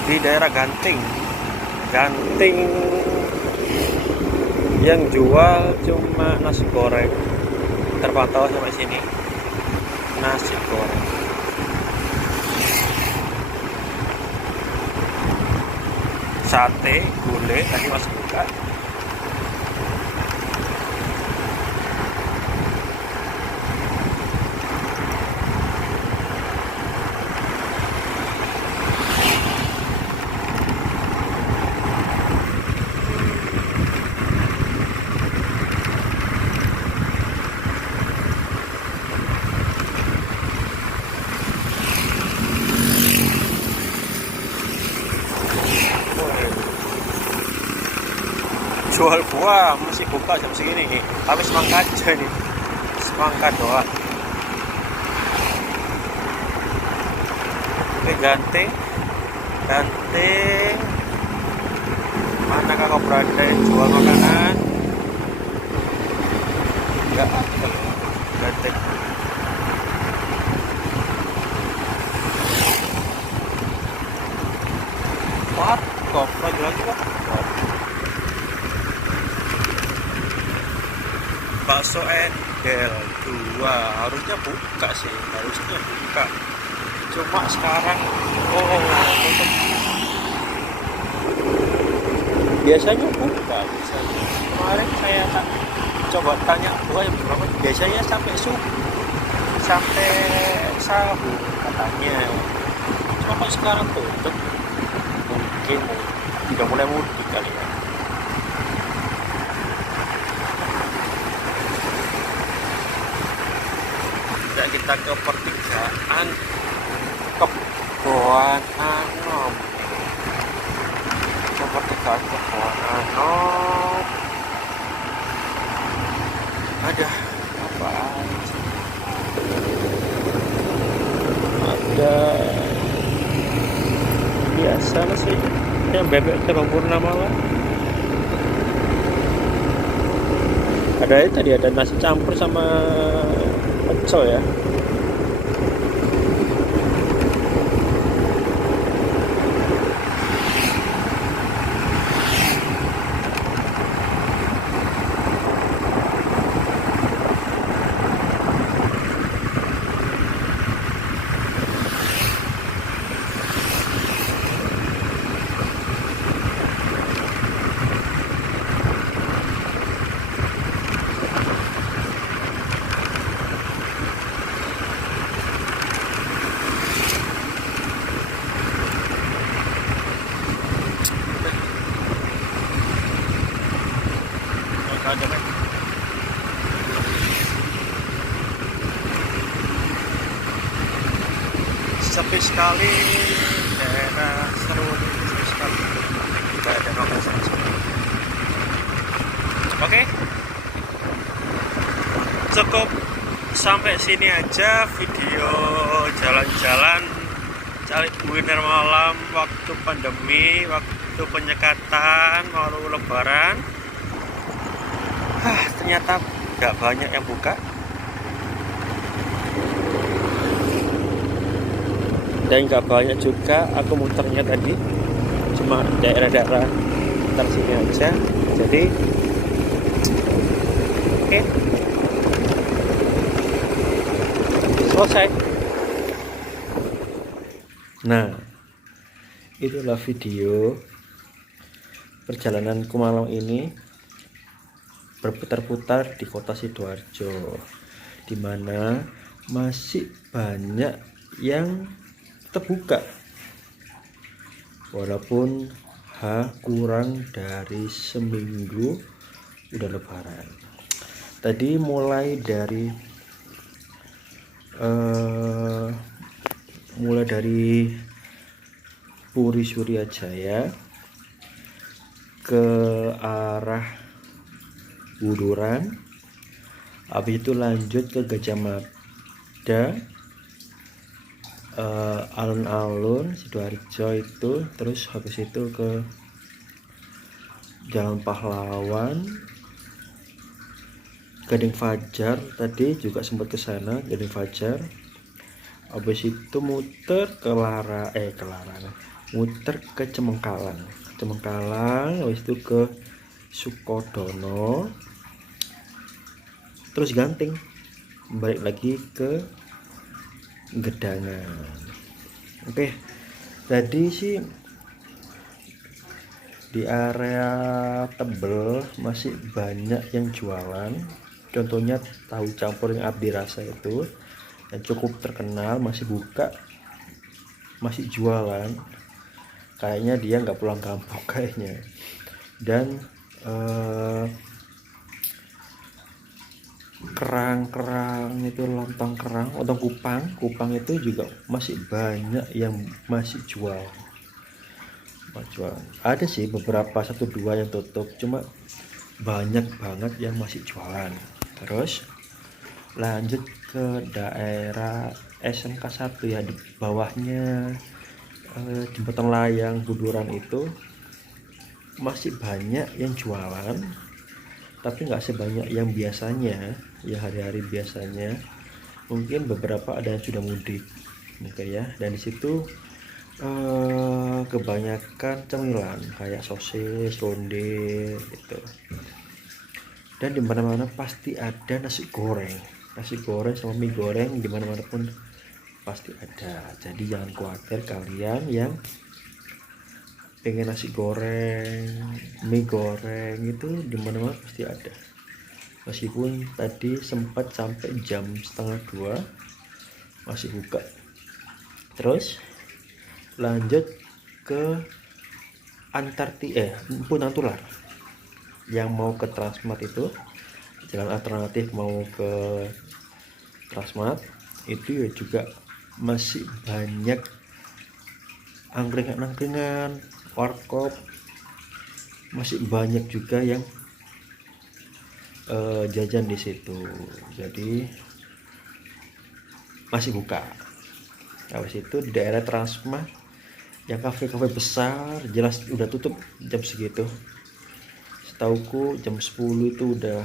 Di daerah Ganting yang jual cuma nasi goreng, terpantau sampai sini nasi goreng. Sate gulai tadi masih buka. Jual buah masih buka jam segini nih, tapi semangka aja nih, semangka doang. Oke, Ganting mana kakak berada yang jual makanan? Enggak ada Ganting. Kok lagi kok bakso Endel 2 harusnya buka sih, cuma sekarang tutup. Biasanya buka, kemarin saya coba tanya buah yang berapa, biasanya sampai subuh, sampai sahur katanya, cuma kok sekarang tutup. Mungkin udah mulai mudik kali ya. Kita ke pertigaan Keboan Anom, ada apa aja? Ada biasa sih yang bebek Terbang Purnama lah. Ada tadi ada nasi campur sama pecel ya. Sepi sekali daerah Seruni, sepi sekali, tidak ada novel sama sekali. Oke, cukup sampai sini aja video jalan-jalan cari kuliner malam waktu pandemi, waktu penyekatan mau lebaran. Ternyata nggak banyak yang buka. Dan nggak banyak juga aku muternya tadi, cuma daerah-daerah sekitar sini aja. Jadi oke, selesai. Nah, itulah video perjalananku malam ini. berputar-putar di kota Sidoarjo, dimana masih banyak yang terbuka walaupun kurang dari seminggu udah lebaran. Tadi mulai dari Puri Suryajaya ke arah Wuduran, habis itu lanjut ke Gajah Mada, alun-alun Sidoarjo itu, terus habis itu ke Jalan Pahlawan, Gading Fajar, tadi juga sempat ke sana Gading Fajar. Habis itu muter ke muter ke Cemengkalang, habis itu ke Sukodono, terus Ganting, balik lagi ke Gedangan. Oke, tadi sih di area Tebel masih banyak yang jualan, contohnya tahu campur yang Abdi Rasa itu yang cukup terkenal, masih buka, masih jualan, kayaknya dia nggak pulang kampung kayaknya. Dan kerang itu, lontong kupang itu juga masih banyak yang masih jual. Ada sih beberapa 1-2 yang tutup, cuma banyak banget yang masih jualan. Terus lanjut ke daerah SMK 1 ya, di bawahnya jembatan layang Buduran itu masih banyak yang jualan, tapi nggak sebanyak yang biasanya ya, hari-hari biasanya. Mungkin beberapa ada yang sudah mudik, oke ya. Dan disitu kebanyakan cemilan kayak sosis, ronde gitu. Dan dimana-mana pasti ada nasi goreng sama mie goreng, dimana-mana pun pasti ada. Jadi jangan khawatir kalian yang pengen nasi goreng, mie goreng itu dimana-mana pasti ada. Meskipun tadi sempat sampai jam 1:30 masih buka. Terus lanjut ke Punan Tular, yang mau ke Transmart itu jalan alternatif mau ke Transmart itu ya, juga masih banyak angkringan, warkop, masih banyak juga yang jajan di situ. Jadi masih buka. Habis itu di daerah Transmart yang kafe-kafe besar jelas udah tutup jam segitu. Setauku jam 10 itu udah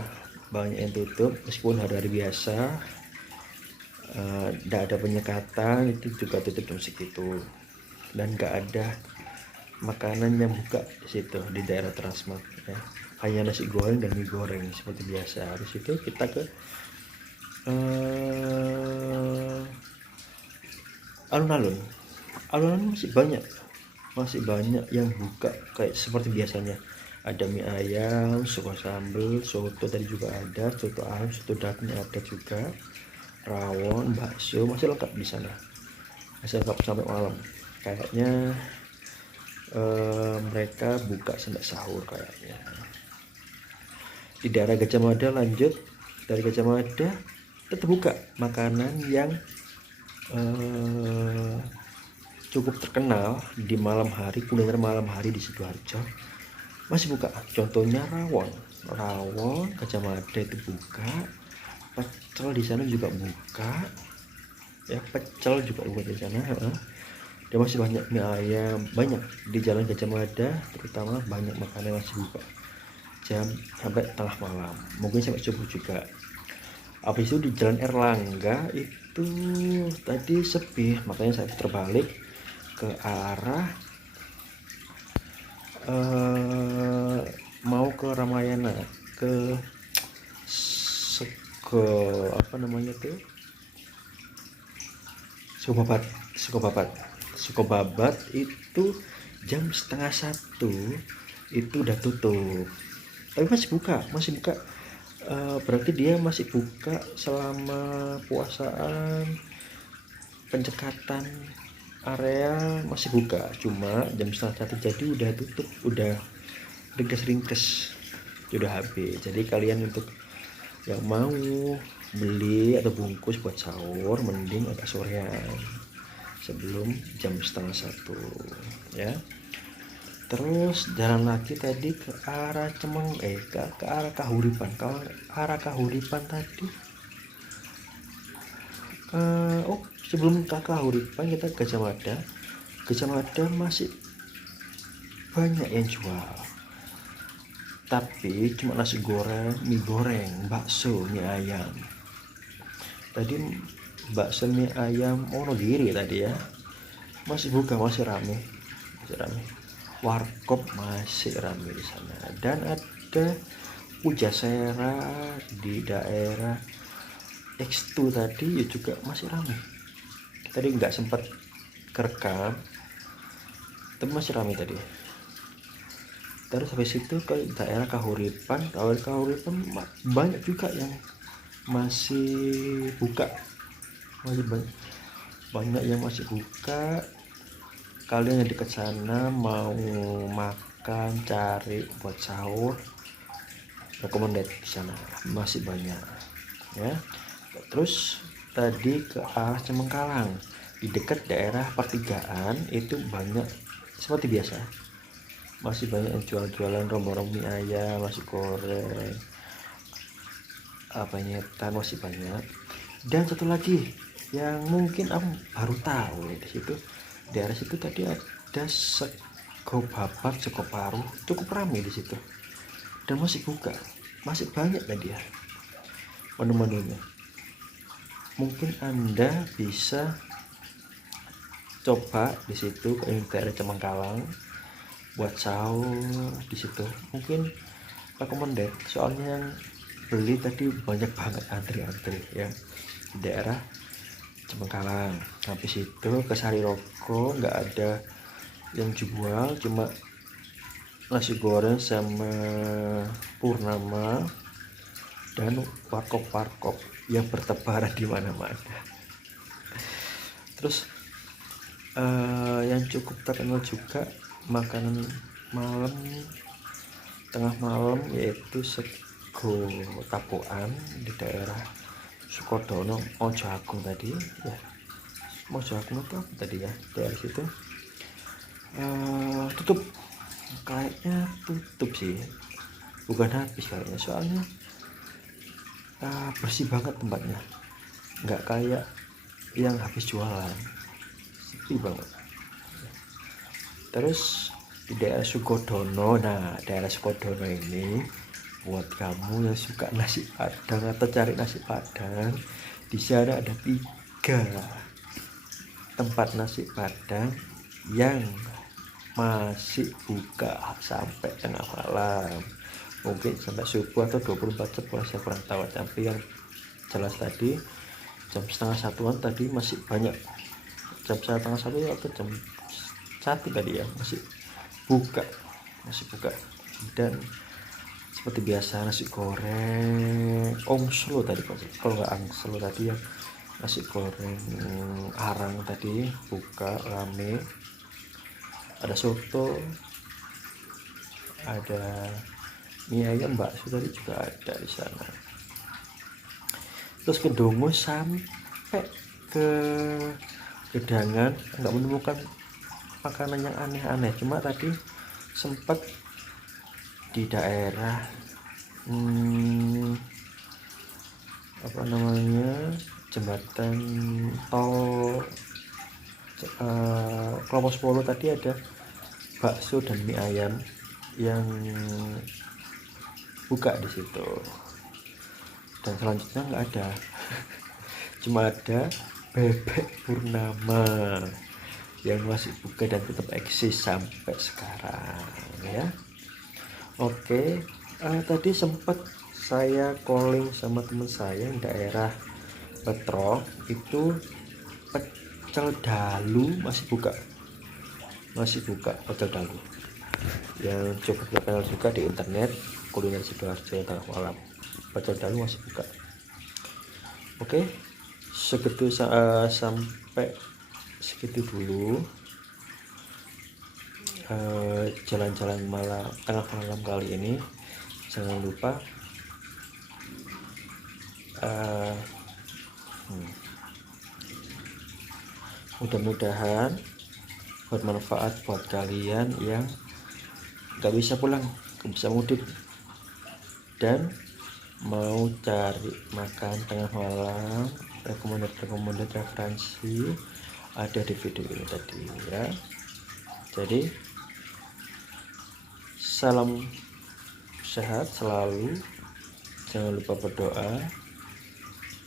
banyak yang tutup, meskipun hari-hari biasa tidak ada penyekatan itu juga tutup jam segitu. Dan nggak ada makanan yang buka di situ di daerah Transmart ya. Hanya nasi goreng dan mie goreng seperti biasa. Habis itu kita ke alun-alun masih banyak yang buka kayak seperti biasanya. Ada mie ayam, suka sambal, soto tadi juga ada, soto ayam, soto daging ada juga, rawon, bakso, masih lengkap di sana, masih lengkap sampai malam. Kayaknya mereka buka sampai sahur kayaknya. Di daerah Gajah Mada lanjut, dari Gajah Mada tetap buka makanan yang cukup terkenal di malam hari, kuliner malam hari di Sidoarjo masih buka. Contohnya rawon Gajah Mada itu buka, pecel di sana juga buka ya, pecel juga buka di sana. Dan masih banyak mie ayam, banyak di jalan Gajah Mada terutama, banyak makanan masih buka jam sampai tengah malam, mungkin sampai subuh juga. Habis itu di jalan Erlangga itu tadi sepi, makanya saya terbalik ke arah mau ke Ramayana, ke Sukobabat itu jam 12:30 itu udah tutup, tapi masih buka Berarti dia masih buka selama puasaan, pencekatan area masih buka, cuma jam setengah satu jadi udah tutup, udah ringkes udah habis. Jadi kalian untuk yang mau beli atau bungkus buat sahur mending agak sorean sebelum jam setengah satu ya. Terus jalan lagi tadi ke arah ke arah Kahuripan. Kalau arah Kahuripan tadi sebelum ke Kahuripan kita ke Gajah Mada. Gajah Mada masih banyak yang jual, tapi cuma nasi goreng, mie goreng, bakso, mie ayam. Tadi bakso mie ayam Wonogiri tadi ya masih buka, masih rame. Warkop masih ramai di sana, dan ada Pujasera di daerah X2 tadi ya juga masih ramai. Tadi nggak sempat kerekam, tapi masih ramai tadi. Terus habis itu ke daerah Kahuripan. Banyak juga yang masih buka, masih banyak yang masih buka. Kalian yang dekat sana mau makan, cari buat sahur, recommended di sana masih banyak ya. Terus tadi ke arah Cemengkalang, di dekat daerah pertigaan itu banyak seperti biasa, masih banyak yang jual-jualan rombong mie ayam, nasi goreng, nyetan masih banyak. Dan satu lagi yang mungkin aku baru tahu di situ, daerah situ tadi ada sego babat, sego paruh, cukup ramai di situ dan masih buka, masih banyak tadi ya menu-menunya. Mungkin Anda bisa coba di situ ke daerah Cemengkalang buat sahur di situ. Mungkin recommended, soalnya yang beli tadi banyak banget antri-antri ya di daerah Cemengkalang. Habis itu ke Sariroko nggak ada yang jual, cuma nasi goreng sama Purnama dan warkop yang bertebaran di mana-mana. Terus yang cukup terkenal juga makanan malam, tengah malam, yaitu sego tapukan di daerah Sukodono, Mojo Agung tadi ya. Mojo Agung itu apa tadi ya, daerah situ tutup, kayaknya tutup sih, bukan habis kayaknya, soalnya bersih banget tempatnya, nggak kayak yang habis jualan, sepi banget. Terus di daerah Sukodono, daerah Sukodono ini buat kamu yang suka nasi padang atau cari nasi padang, di sana ada 3 tempat nasi padang yang masih buka sampai tengah malam, mungkin sampai subuh atau 24 jam, saya kurang tahu. Tapi yang jelas tadi jam setengah satuan tadi masih banyak, jam setengah satu atau jam 1 tadi ya masih buka. Dan seperti biasa nasi goreng ongslo tadi, kalau nggak angslo tadi ya, nasi goreng arang tadi buka rame. Ada soto, ada mie ayam, bakso tadi juga ada di sana. Terus ke Dongo sampai ke Gedangan nggak menemukan makanan yang aneh-aneh, cuma tadi sempat di daerah jembatan tol Klopo 10 tadi ada bakso dan mie ayam yang buka di situ. Dan selanjutnya nggak ada, cuma ada Bebek Purnama yang masih buka dan tetap eksis sampai sekarang ya. Oke, tadi sempat saya calling sama teman saya yang daerah Petrok, itu pecel dalu masih buka pecel dalu yang cukup terkenal juga di internet, kuliner Sidoarjo tengah malam. Bacol Dalu masih buka. Oke, segitu sampai segitu dulu jalan-jalan tengah malam kali ini. Jangan lupa mudah-mudahan bermanfaat buat kalian yang gak bisa pulang, gak bisa mudik, dan mau cari makan tengah malam. Rekomendasi referensi ada di video ini tadi ya. Jadi salam sehat selalu, jangan lupa berdoa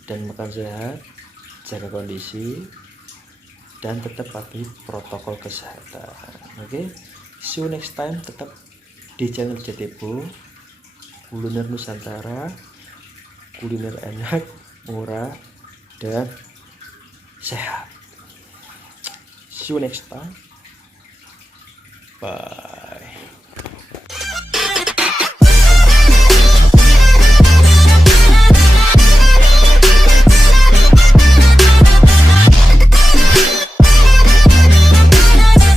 dan makan sehat, jaga kondisi, dan tetap patuhi protokol kesehatan. Oke, see you next time. Tetap di channel Jatebo, kuliner Nusantara, kuliner enak, murah, dan sehat. See you next time. Bye.